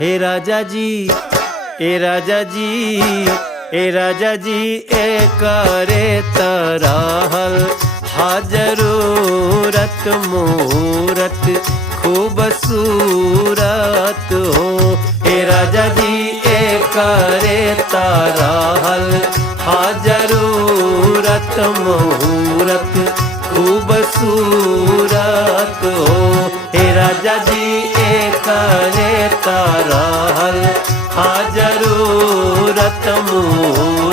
हे राजा जी, ए राजा जी, ए राजा जी, ए करे तराहल हा जरूरत मूरत खूबसूरत हो। ए राजा जी, ए करे तराहल हा जरूरत मूरत खूबसूरत हो। हे राजा जी, ए करे तराहल हा जरूरत मूरत